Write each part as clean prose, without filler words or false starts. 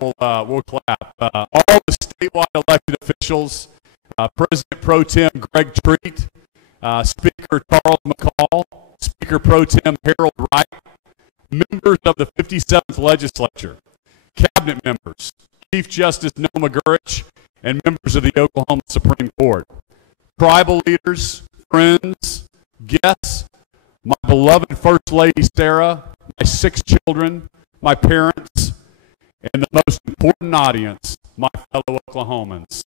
we'll clap. All the statewide elected officials, President Pro Tem Greg Treat, Speaker Charles McCall, Speaker Pro Tem Harold Wright, members of the 57th Legislature, cabinet members, Chief Justice Noah McGurich, and members of the Oklahoma Supreme Court, tribal leaders, friends, guests, my beloved First Lady Sarah, my 6 children, my parents, and the most important audience, my fellow Oklahomans.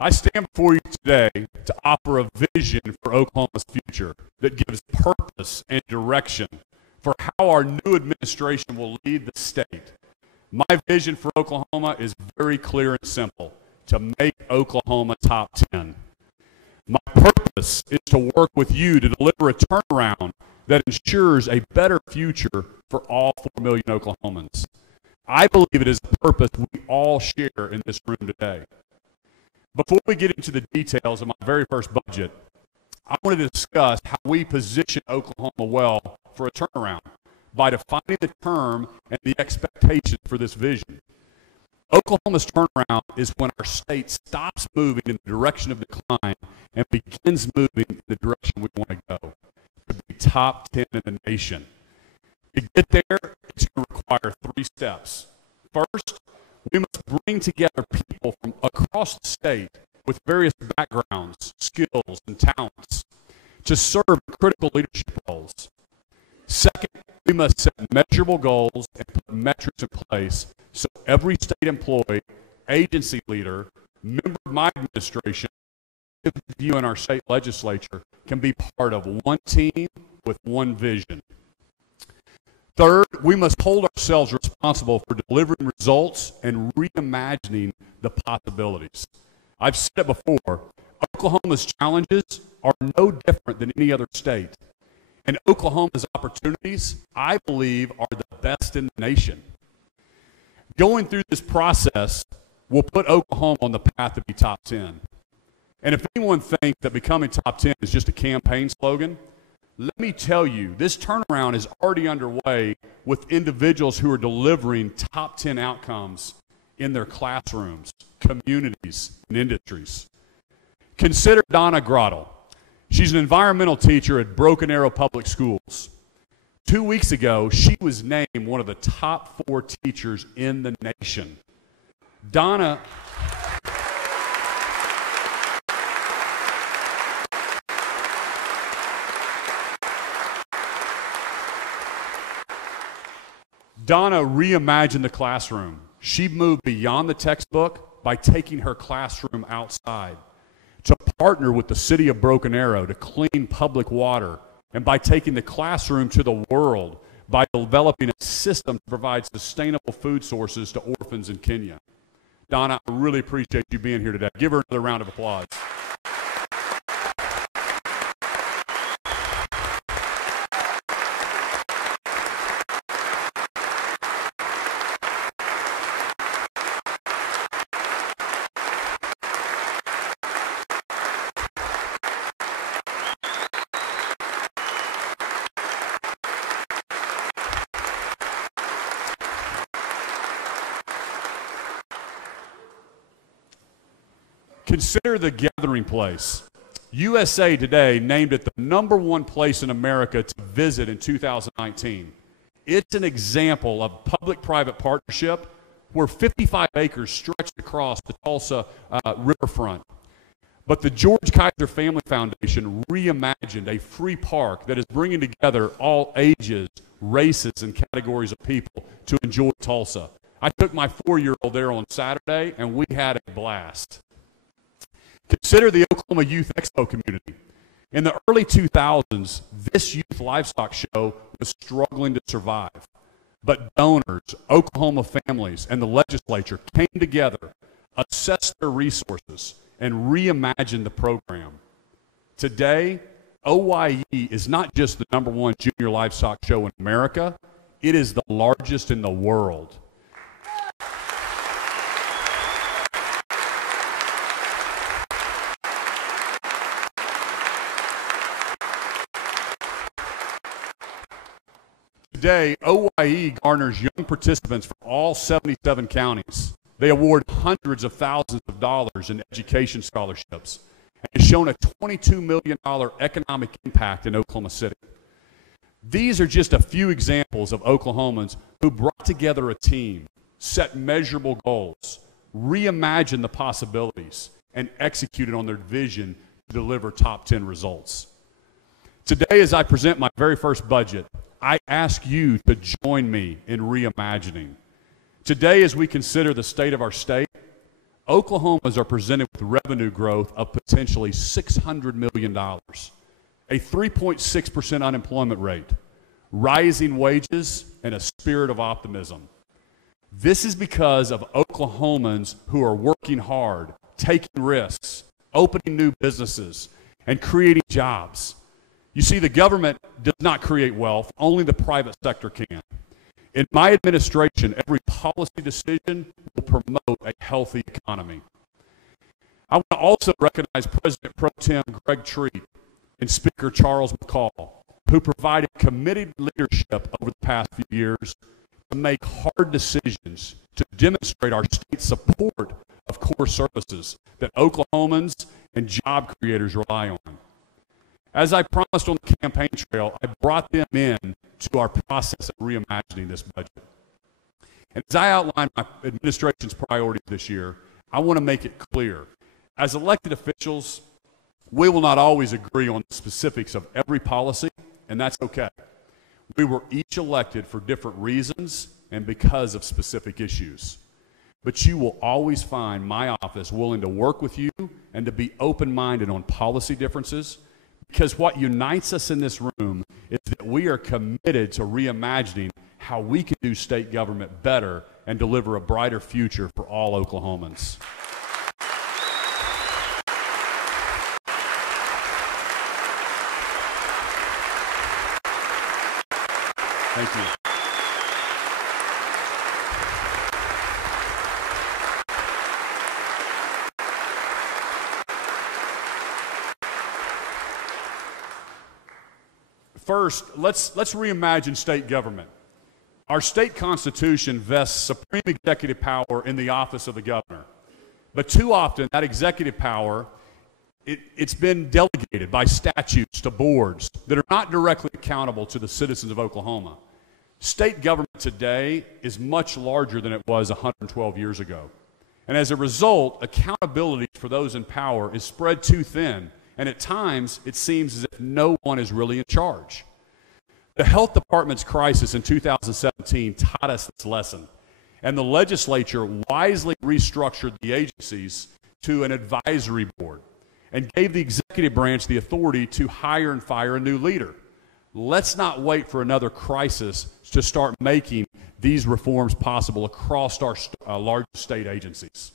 I stand before you today to offer a vision for Oklahoma's future that gives purpose and direction for how our new administration will lead the state. My vision for Oklahoma is very clear and simple: to make Oklahoma top 10. My purpose is to work with you to deliver a turnaround that ensures a better future for all 4 million Oklahomans. I believe it is a purpose we all share in this room today. Before we get into the details of my very first budget, I want to discuss how we position Oklahoma well for a turnaround by defining the term and the expectation for this vision. Oklahoma's turnaround is when our state stops moving in the direction of decline and begins moving in the direction we want to go, to be top 10 in the nation. To get there, it's going to require 3 steps. First, we must bring together people from across the state with various backgrounds, skills, and talents to serve critical leadership roles. Second, we must set measurable goals and put metrics in place so every state employee, agency leader, member of my administration, you in our state legislature can be part of one team with one vision. Third, we must hold ourselves responsible for delivering results and reimagining the possibilities. I've said it before, Oklahoma's challenges are no different than any other state. And Oklahoma's opportunities, I believe, are the best in the nation. Going through this process will put Oklahoma on the path to be top 10. And if anyone thinks that becoming top 10 is just a campaign slogan, let me tell you, this turnaround is already underway with individuals who are delivering top 10 outcomes in their classrooms, communities, and industries. Consider Donna Grottle. She's an environmental teacher at Broken Arrow Public Schools. 2 weeks ago, she was named one of the top 4 teachers in the nation. Donna reimagined the classroom. She moved beyond the textbook by taking her classroom outside to partner with the city of Broken Arrow to clean public water, and by taking the classroom to the world by developing a system to provide sustainable food sources to orphans in Kenya. Donna, I really appreciate you being here today. Give her another round of applause. Consider the gathering place. USA Today named it the #1 place in America to visit in 2019. It's an example of public-private partnership where 55 acres stretched across the Tulsa riverfront. But the George Kaiser Family Foundation reimagined a free park that is bringing together all ages, races, and categories of people to enjoy Tulsa. I took my 4-year-old there on Saturday, and we had a blast. Consider the Oklahoma Youth Expo community. In the early 2000s, this youth livestock show was struggling to survive. But donors, Oklahoma families, and the legislature came together, assessed their resources, and reimagined the program. Today, OYE is not just the #1 junior livestock show in America, it is the largest in the world. today, OYE garners young participants from all 77 counties. They award hundreds of thousands of dollars in education scholarships and has shown a $22 million economic impact in Oklahoma City. These are just a few examples of Oklahomans who brought together a team, set measurable goals, reimagined the possibilities, and executed on their vision to deliver top 10 results. Today, as I present my very first budget, I ask you to join me in reimagining. Today, as we consider the state of our state, Oklahomans are presented with revenue growth of potentially $600 million, a 3.6% unemployment rate, rising wages, and a spirit of optimism. This is because of Oklahomans who are working hard, taking risks, opening new businesses, and creating jobs. You see, the government does not create wealth, only the private sector can. In my administration, every policy decision will promote a healthy economy. I want to also recognize President Pro Tem Greg Treat and Speaker Charles McCall, who provided committed leadership over the past few years to make hard decisions to demonstrate our state's support of core services that Oklahomans and job creators rely on. As I promised on the campaign trail, I brought them in to our process of reimagining this budget. And as I outline my administration's priorities this year, I want to make it clear. As elected officials, we will not always agree on the specifics of every policy, and that's okay. We were each elected for different reasons and because of specific issues. But you will always find my office willing to work with you and to be open-minded on policy differences, because what unites us in this room is that we are committed to reimagining how we can do state government better and deliver a brighter future for all Oklahomans. Thank you. First, let's reimagine state government. Our state constitution vests supreme executive power in the office of the governor. But too often, that executive power, it's been delegated by statutes to boards that are not directly accountable to the citizens of Oklahoma. State government today is much larger than it was 112 years ago. And as a result, accountability for those in power is spread too thin, and at times it seems as if no one is really in charge. The health department's crisis in 2017 taught us this lesson, and the legislature wisely restructured the agencies to an advisory board and gave the executive branch the authority to hire and fire a new leader. Let's not wait for another crisis to start making these reforms possible across our large state agencies.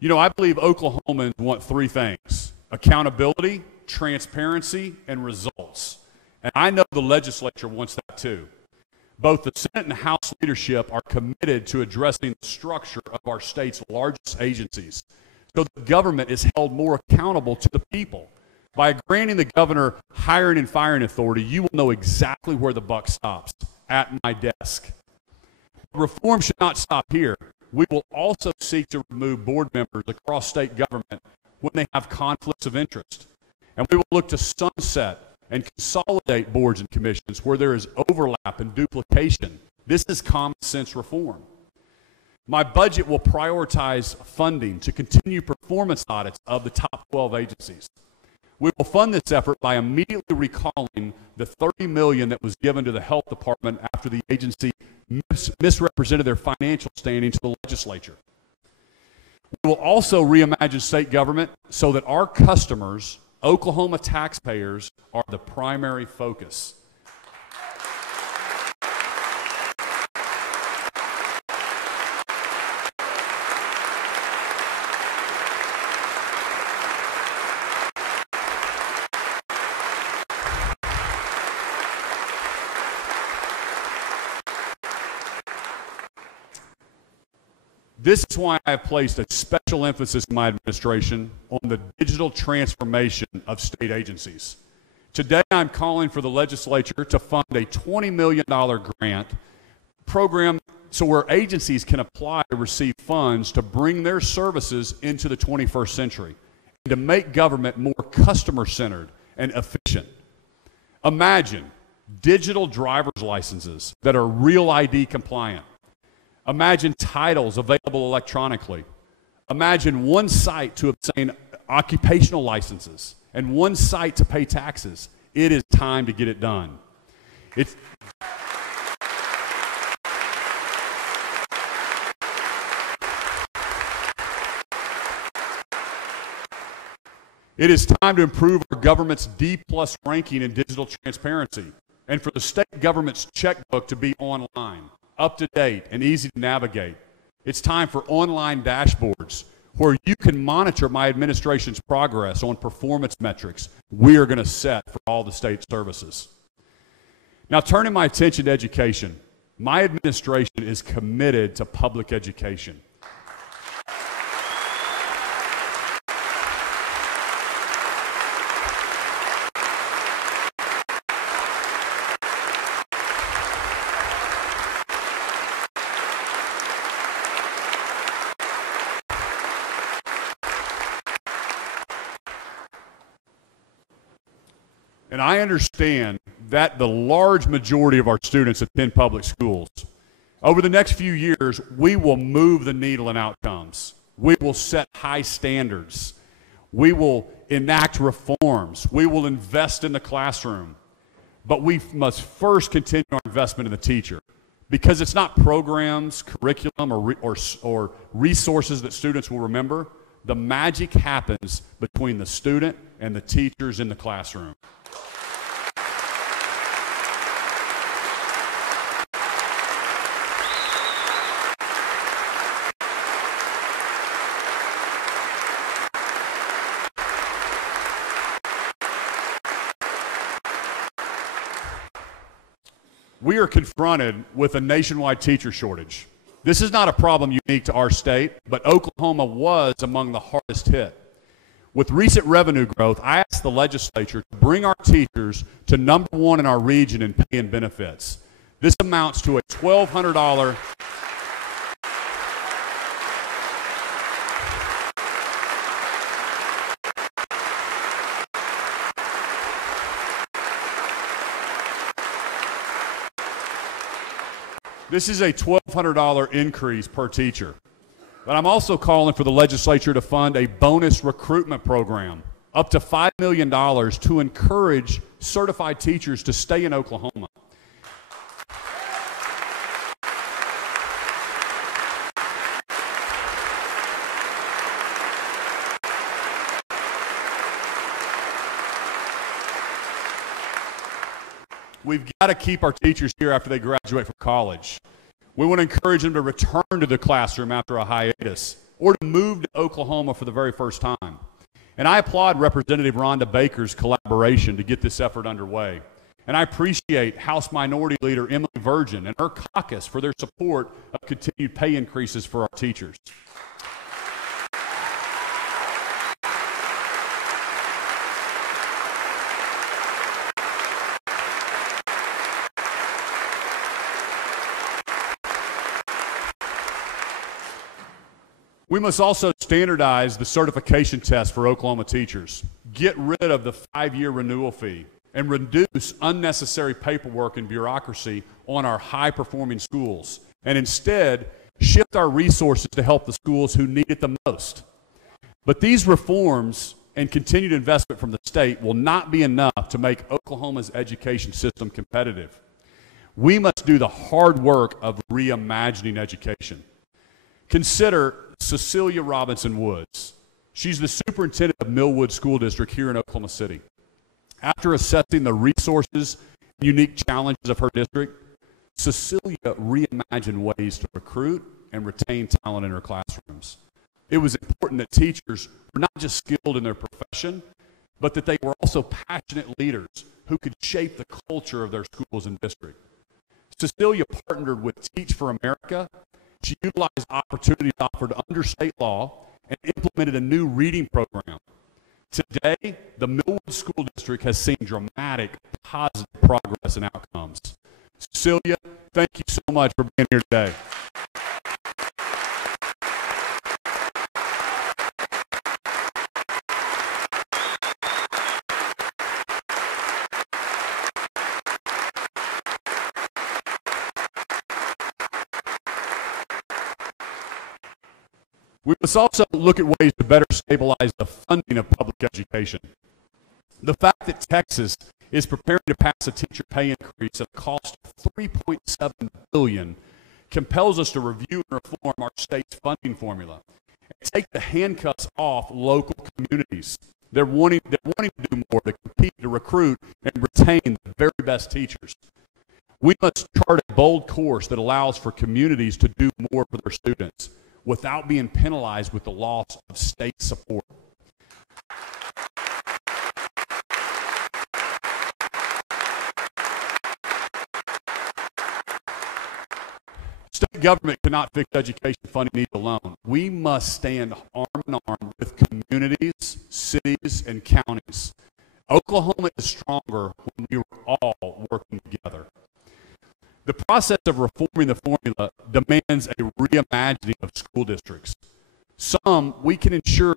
You know, I believe Oklahomans want three things: accountability, transparency, and results. And I know the legislature wants that too. Both the Senate and House leadership are committed to addressing the structure of our state's largest agencies, so the government is held more accountable to the people. By granting the governor hiring and firing authority, you will know exactly where the buck stops, at my desk. Reform should not stop here. We will also seek to remove board members across state government when they have conflicts of interest. And we will look to sunset and consolidate boards and commissions where there is overlap and duplication. This is common sense reform. My budget will prioritize funding to continue performance audits of the top 12 agencies. We will fund this effort by immediately recalling the $30 million that was given to the health department after the agency misrepresented their financial standing to the legislature. We will also reimagine state government so that our customers, Oklahoma taxpayers, are the primary focus. This is why I have placed a special emphasis in my administration on the digital transformation of state agencies. Today, I'm calling for the legislature to fund a $20 million grant program so where agencies can apply to receive funds to bring their services into the 21st century and to make government more customer-centered and efficient. Imagine digital driver's licenses that are Real ID compliant. Imagine titles available electronically. Imagine one site to obtain occupational licenses and one site to pay taxes. It is time to get it done. It is time to improve our government's D+ ranking in digital transparency and for the state government's checkbook to be online, up to date, and easy to navigate. It's time for online dashboards where you can monitor my administration's progress on performance metrics we are going to set for all the state services. Now, turning my attention to education, my administration is committed to public education. And I understand that the large majority of our students attend public schools. Over the next few years, we will move the needle in outcomes. We will set high standards. We will enact reforms. We will invest in the classroom. But we must first continue our investment in the teacher, because it's not programs, curriculum, or resources that students will remember. The magic happens between the student and the teachers in the classroom. We are confronted with a nationwide teacher shortage. This is not a problem unique to our state, but Oklahoma was among the hardest hit. With recent revenue growth, I asked the legislature to bring our teachers to #1 in our region in pay and benefits. This amounts to a $1,200. This is a $1,200 increase per teacher. But I'm also calling for the legislature to fund a bonus recruitment program, up to $5 million, to encourage certified teachers to stay in Oklahoma. We've got to keep our teachers here after they graduate from college. We want to encourage them to return to the classroom after a hiatus or to move to Oklahoma for the very first time. And I applaud Representative Rhonda Baker's collaboration to get this effort underway. And I appreciate House Minority Leader Emily Virgin and her caucus for their support of continued pay increases for our teachers. We must also standardize the certification test for Oklahoma teachers, get rid of the 5-year renewal fee, and reduce unnecessary paperwork and bureaucracy on our high-performing schools, and instead shift our resources to help the schools who need it the most. But these reforms and continued investment from the state will not be enough to make Oklahoma's education system competitive. We must do the hard work of reimagining education. Consider Cecilia Robinson Woods. She's the superintendent of Millwood School District here in Oklahoma City. After assessing the resources and unique challenges of her district, Cecilia reimagined ways to recruit and retain talent in her classrooms. It was important that teachers were not just skilled in their profession, but that they were also passionate leaders who could shape the culture of their schools and district. Cecilia partnered with Teach for America She utilized opportunities offered under state law and implemented a new reading program. Today, the Millwood School District has seen dramatic positive progress and outcomes. Cecilia, thank you so much for being here today. We must also look at ways to better stabilize the funding of public education. The fact that Texas is preparing to pass a teacher pay increase at a cost of $3.7 billion compels us to review and reform our state's funding formula and take the handcuffs off local communities. They're wanting to do more to compete, to recruit, and retain the very best teachers. We must chart a bold course that allows for communities to do more for their students without being penalized with the loss of state support. State government cannot fix education funding needs alone. We must stand arm in arm with communities, cities, and counties. Oklahoma is stronger when we are all working together. The process of reforming the formula demands a reimagining of school districts. We can ensure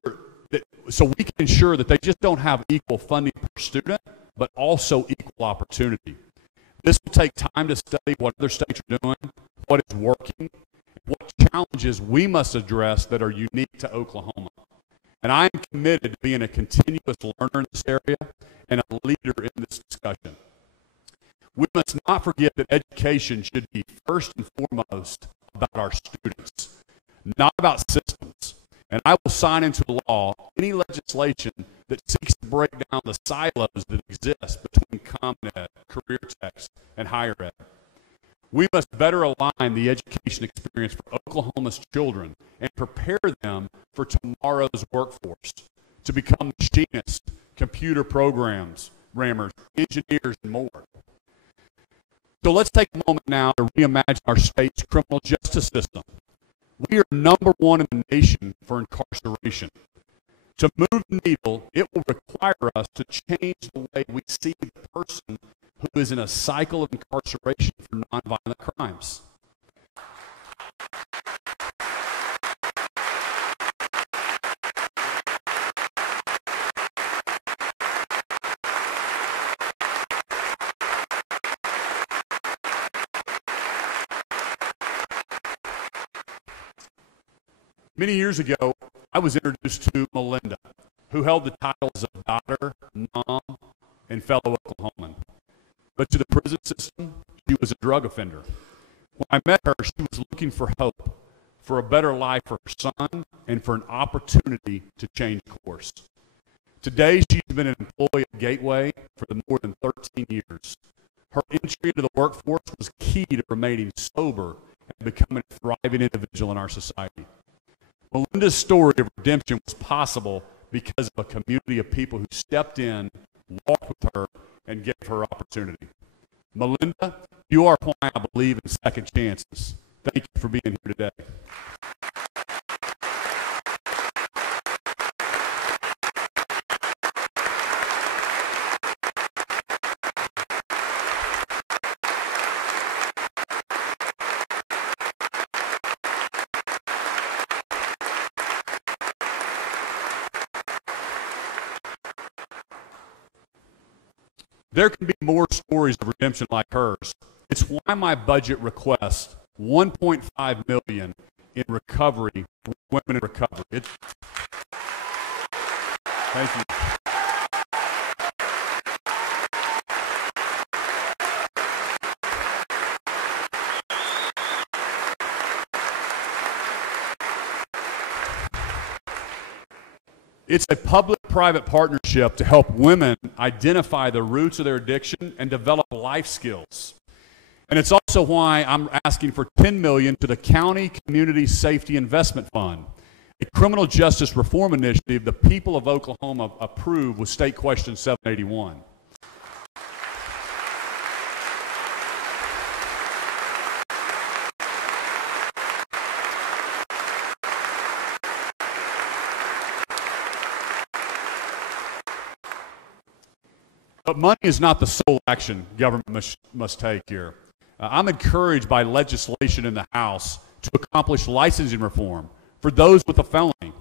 that they just don't have equal funding per student, but also equal opportunity. This will take time to study what other states are doing, what is working, what challenges we must address that are unique to Oklahoma. And I am committed to being a continuous learner in this area and a leader in this discussion. We must not forget that education should be first and foremost about our students, not about systems. And I will sign into law any legislation that seeks to break down the silos that exist between Common Ed, career techs, and higher ed. We must better align the education experience for Oklahoma's children and prepare them for tomorrow's workforce to become machinists, computer programmers, engineers, and more. So let's take a moment now to reimagine our state's criminal justice system. We are number one in the nation for incarceration. To move the needle, it will require us to change the way we see the person who is in a cycle of incarceration for nonviolent crimes. Many years ago, I was introduced to Melinda, who held the titles of daughter, mom, and fellow Oklahoman. But to the prison system, she was a drug offender. When I met her, she was looking for hope, for a better life for her son, and for an opportunity to change course. Today, she's been an employee at Gateway for more than 13 years. Her entry into the workforce was key to remaining sober and becoming a thriving individual in our society. Melinda's story of redemption was possible because of a community of people who stepped in, walked with her, and gave her opportunity. Melinda, you are why I believe in second chances. Thank you for being here today. There can be more stories of redemption like hers. It's why my budget requests $1.5 million in recovery for women in recovery. Thank you. It's a public-private partnership to help women identify the roots of their addiction and develop life skills. And it's also why I'm asking for $10 million to the County Community Safety Investment Fund, a criminal justice reform initiative the people of Oklahoma approved with State Question 781. But money is not the sole action government must take here. I'm encouraged by legislation in the House to accomplish licensing reform for those with a felony.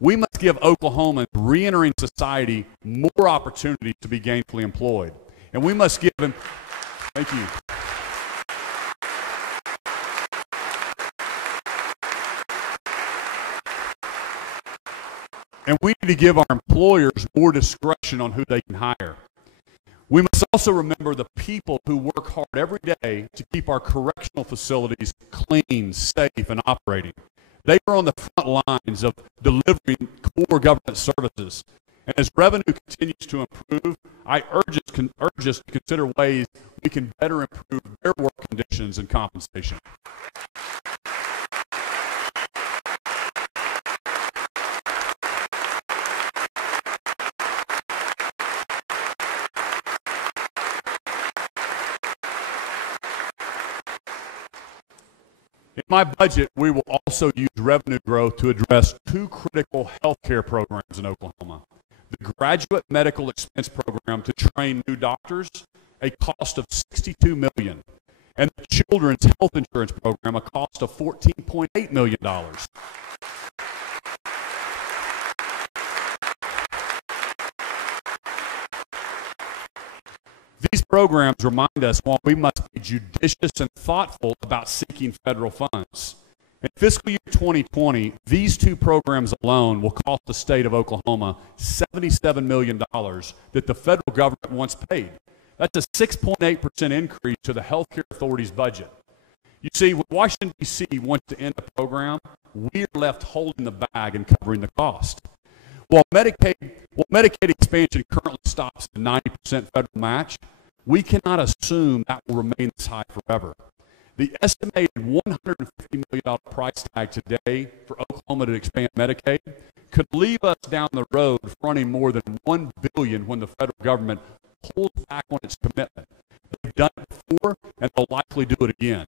We must give Oklahomans re-entering society more opportunities to be gainfully employed. And we must give them, thank you. And we need to give our employers more discretion on who they can hire. We must also remember the people who work hard every day to keep our correctional facilities clean, safe, and operating. They are on the front lines of delivering core government services. And as revenue continues to improve, I urge us to consider ways we can better improve their work conditions and compensation. In my budget, we will also use revenue growth to address two critical health care programs in Oklahoma. The Graduate Medical Expense Program to train new doctors, a cost of $62 million, and the Children's Health Insurance Program, a cost of $14.8 million. These programs remind us why we must be judicious and thoughtful about seeking federal funds. In fiscal year 2020, these two programs alone will cost the state of Oklahoma $77 million that the federal government once paid. That's a 6.8% increase to the Health Care Authority's budget. You see, when Washington, D.C. wants to end the program, we are left holding the bag and covering the cost. While Medicaid expansion currently stops at 90% federal match, we cannot assume that will remain this high forever. The estimated $150 million price tag today for Oklahoma to expand Medicaid could leave us down the road fronting more than $1 billion when the federal government pulls back on its commitment. They've done it before, and they'll likely do it again.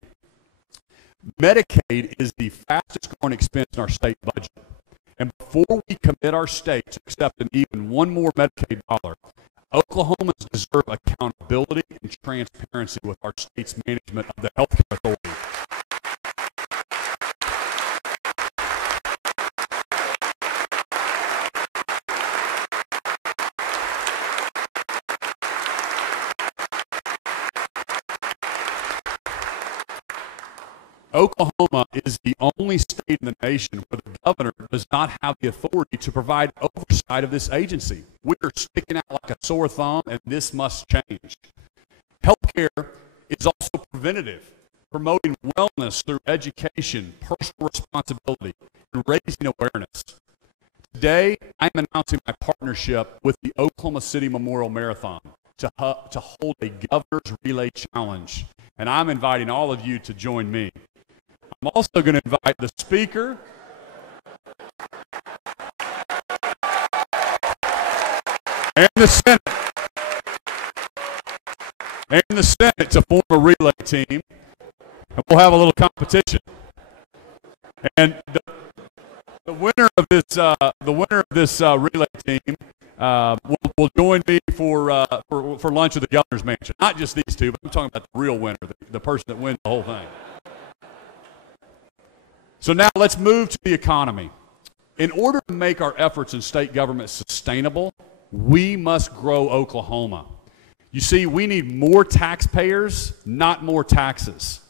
Medicaid is the fastest growing expense in our state budget. And before we commit our state to accepting even one more Medicaid dollar, Oklahomans deserve accountability and transparency with our state's management of the Health Care Authority. Oklahoma is the only state in the nation where the governor does not have the authority to provide oversight of this agency. We are sticking out like a sore thumb, and this must change. Healthcare is also preventative, promoting wellness through education, personal responsibility, and raising awareness. Today, I'm announcing my partnership with the Oklahoma City Memorial Marathon to hold a Governor's Relay Challenge, and I'm inviting all of you to join me. I'm also going to invite the speaker and the Senate to form a relay team, and we'll have a little competition. And the winner of this relay team will join me for lunch at the Governor's Mansion. Not just these two, but I'm talking about the real winner, the person that wins the whole thing. So now let's move to the economy. In order to make our efforts in state government sustainable, we must grow Oklahoma. You see, we need more taxpayers, not more taxes.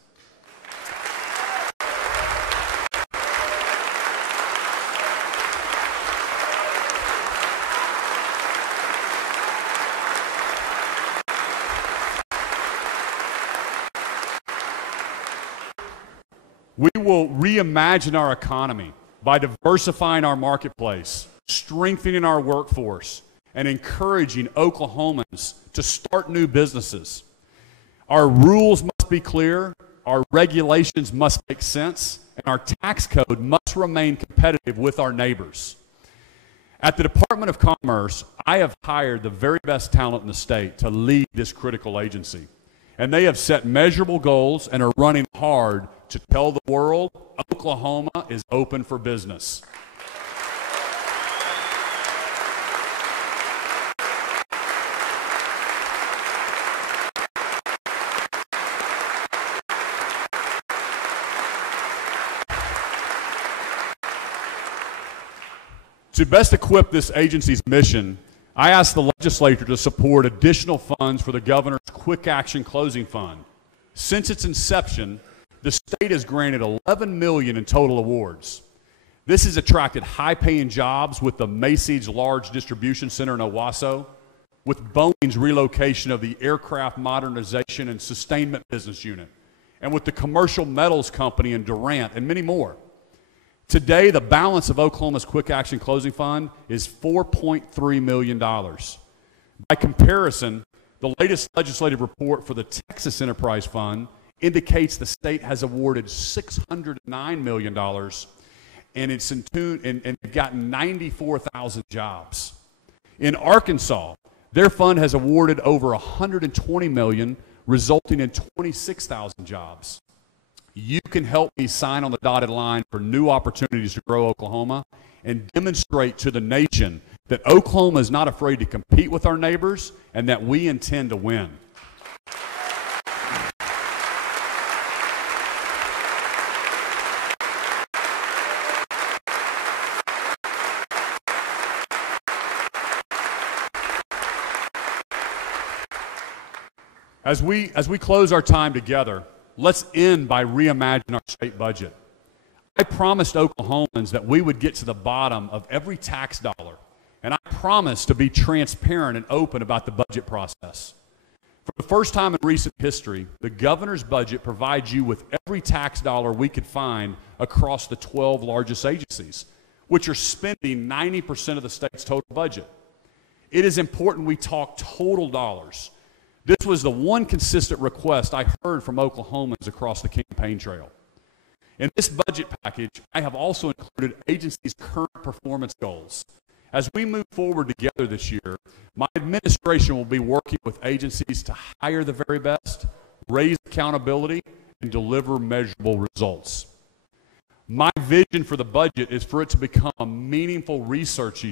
We will reimagine our economy by diversifying our marketplace, strengthening our workforce, and encouraging Oklahomans to start new businesses. Our rules must be clear, our regulations must make sense, and our tax code must remain competitive with our neighbors. At the Department of Commerce, I have hired the very best talent in the state to lead this critical agency. And they have set measurable goals and are running hard to tell the world Oklahoma is open for business. To best equip this agency's mission, I asked the legislature to support additional funds for the governor's Quick Action Closing Fund. Since its inception, the state has granted $11 million in total awards. This has attracted high-paying jobs with the Macy's Large Distribution Center in Owasso, with Boeing's relocation of the Aircraft Modernization and Sustainment Business Unit, and with the Commercial Metals Company in Durant, and many more. Today, the balance of Oklahoma's Quick Action Closing Fund is $4.3 million. By comparison, the latest legislative report for the Texas Enterprise Fund indicates the state has awarded $609 million, and it's in tune, and got 94,000 jobs. In Arkansas, their fund has awarded over $120 million, resulting in 26,000 jobs. You can help me sign on the dotted line for new opportunities to grow Oklahoma and demonstrate to the nation that Oklahoma is not afraid to compete with our neighbors and that we intend to win. As we close our time together, let's end by reimagining our state budget. I promised Oklahomans that we would get to the bottom of every tax dollar, and I promised to be transparent and open about the budget process. For the first time in recent history, the governor's budget provides you with every tax dollar we could find across the 12 largest agencies, which are spending 90% of the state's total budget. It is important we talk total dollars. This was the one consistent request I heard from Oklahomans across the campaign trail. In this budget package, I have also included agencies' current performance goals. As we move forward together this year, my administration will be working with agencies to hire the very best, raise accountability, and deliver measurable results. My vision for the budget is for it to become a meaningful resource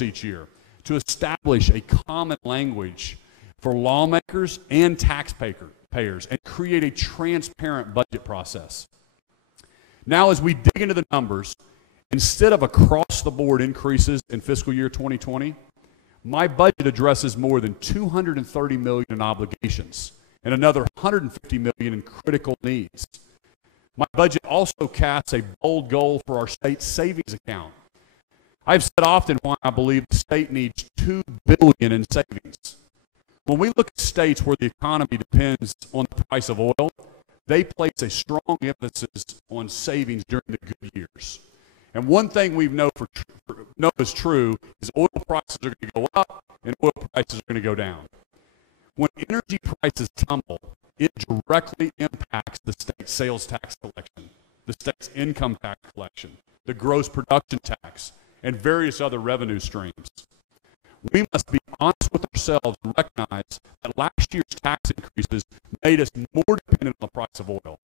each year to establish a common language for lawmakers and taxpayers and create a transparent budget process. Now, as we dig into the numbers, instead of across-the-board increases in fiscal year 2020, my budget addresses more than $230 million in obligations and another $150 million in critical needs. My budget also casts a bold goal for our state savings account. I've said often why I believe the state needs $2 billion in savings. When we look at states where the economy depends on the price of oil, they place a strong emphasis on savings during the good years. And one thing we know is true is oil prices are going to go up and oil prices are going to go down. When energy prices tumble, it directly impacts the state's sales tax collection, the state's income tax collection, the gross production tax, and various other revenue streams. We must be honest with ourselves and recognize that last year's tax increases made us more dependent on the price of oil.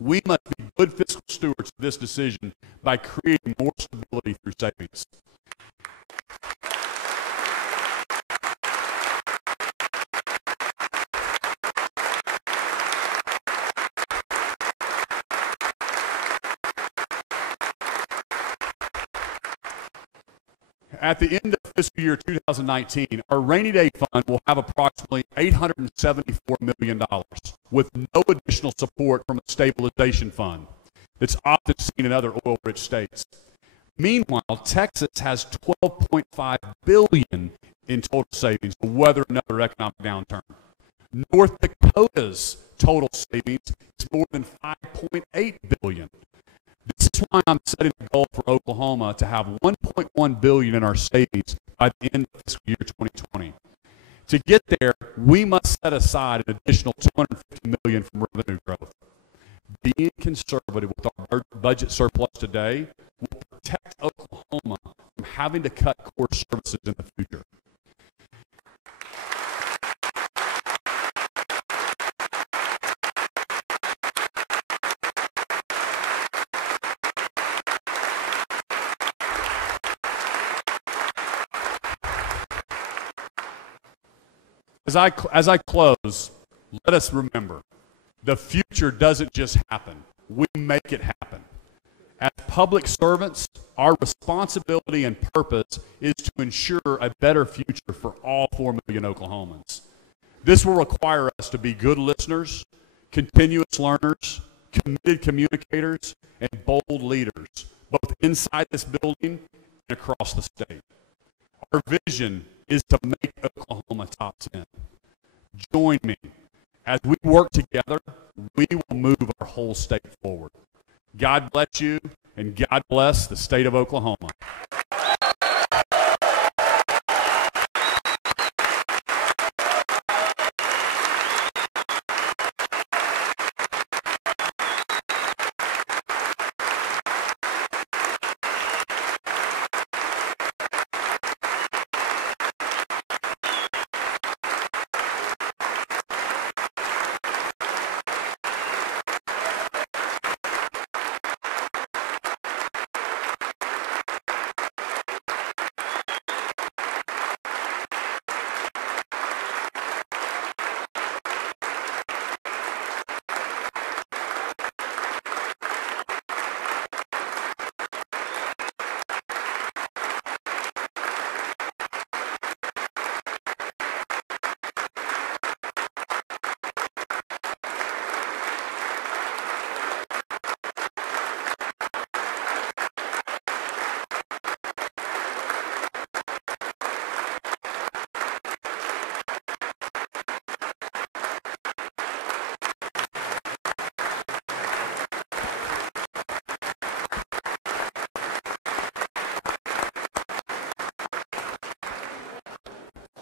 We must be good fiscal stewards of this decision by creating more stability through savings. At the end of fiscal year 2019, our rainy day fund will have approximately $874 million with no additional support from a stabilization fund that's often seen in other oil-rich states. Meanwhile, Texas has $12.5 billion in total savings to weather another economic downturn. North Dakota's total savings is more than $5.8 billion. This is why I'm setting a goal for Oklahoma to have $1.1 billion in our savings by the end of fiscal year 2020. To get there, we must set aside an additional $250 million from revenue growth. Being conservative with our budget surplus today will protect Oklahoma from having to cut core services in the future. As I close, let us remember, the future doesn't just happen. We make it happen. As public servants, our responsibility and purpose is to ensure a better future for all 4 million Oklahomans. This will require us to be good listeners, continuous learners, committed communicators, and bold leaders, both inside this building and across the state. Our vision is to make Oklahoma top 10. Join me. As we work together, we will move our whole state forward. God bless you, and God bless the state of Oklahoma.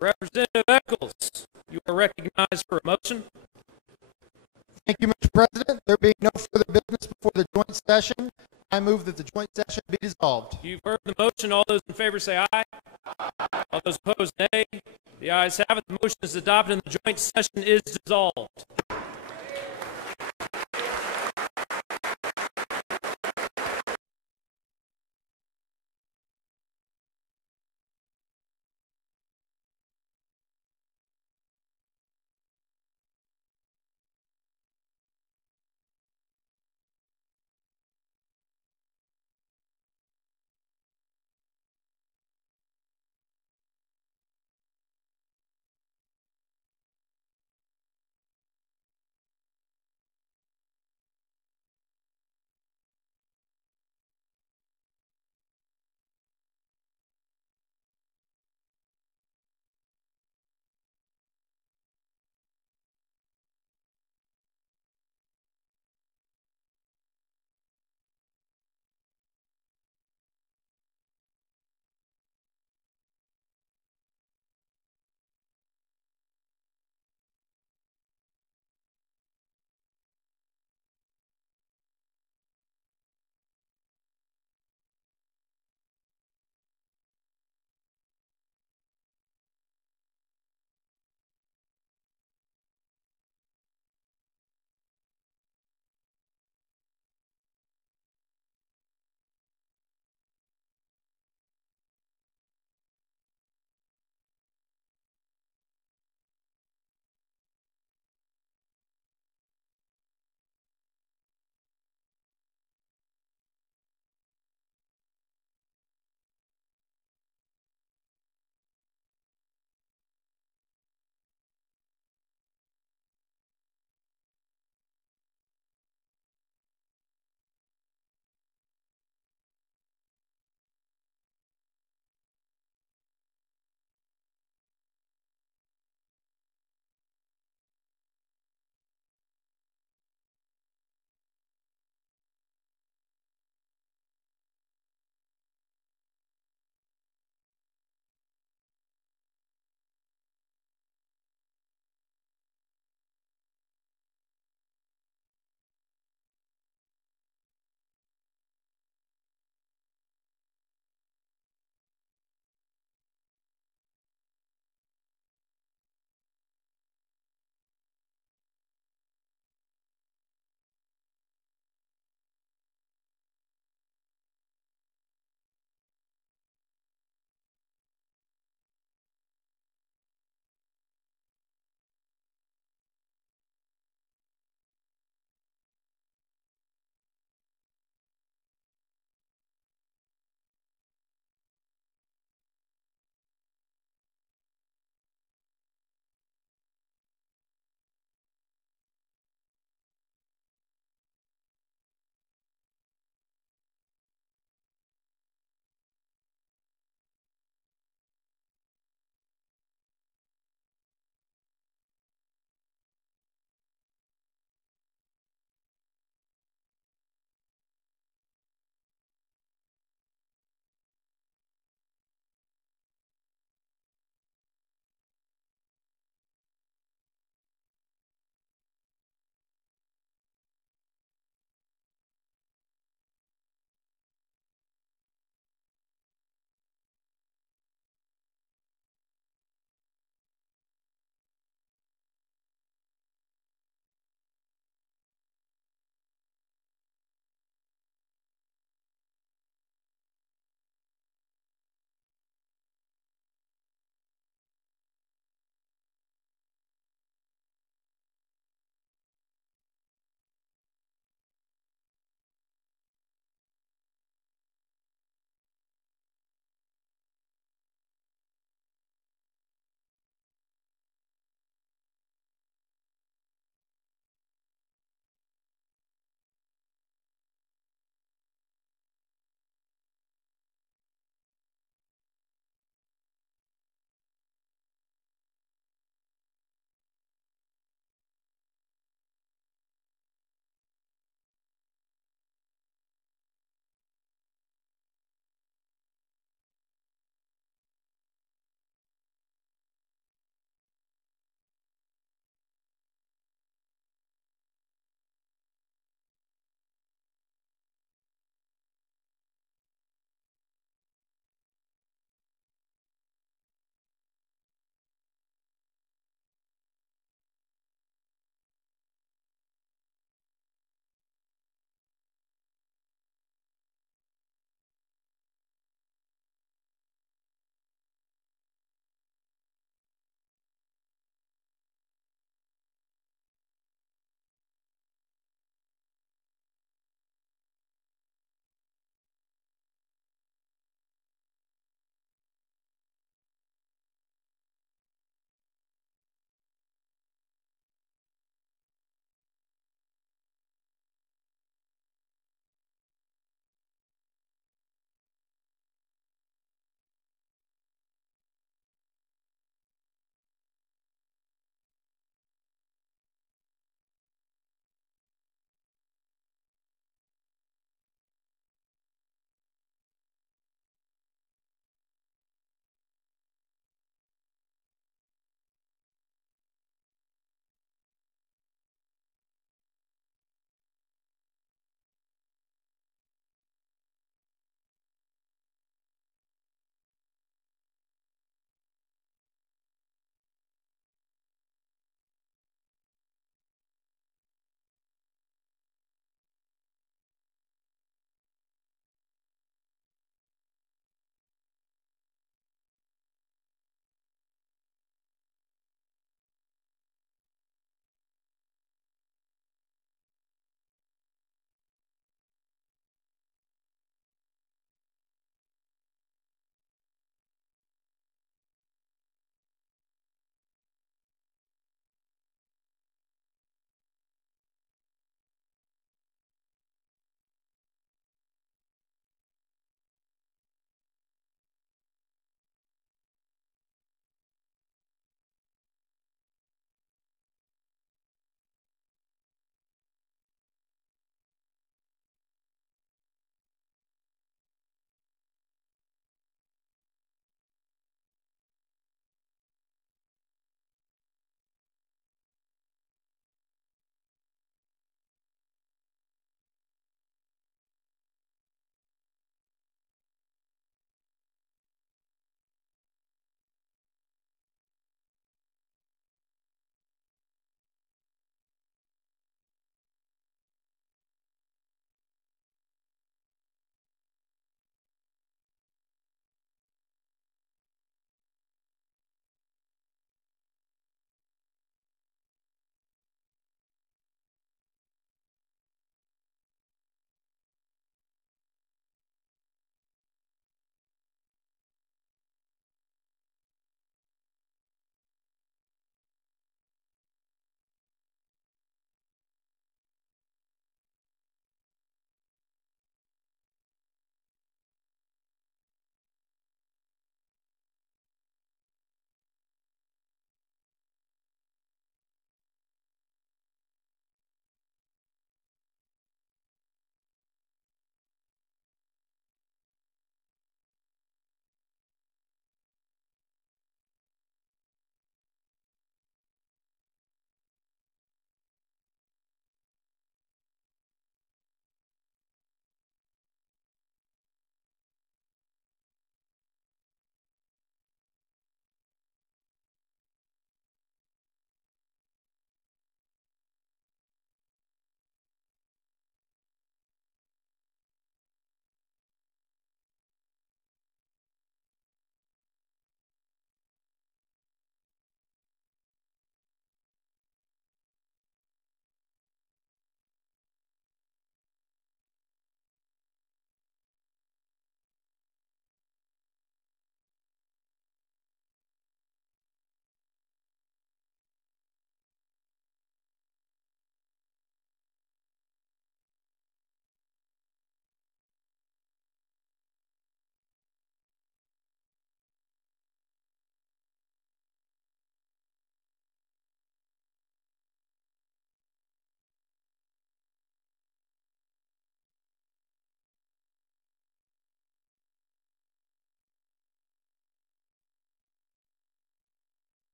Representative Eccles, you are recognized for a motion. Thank you, Mr. President. There being no further business before the joint session, I move that the joint session be dissolved. You've heard the motion. All those in favor say aye. All those opposed, nay. The ayes have it. The motion is adopted and the joint session is dissolved.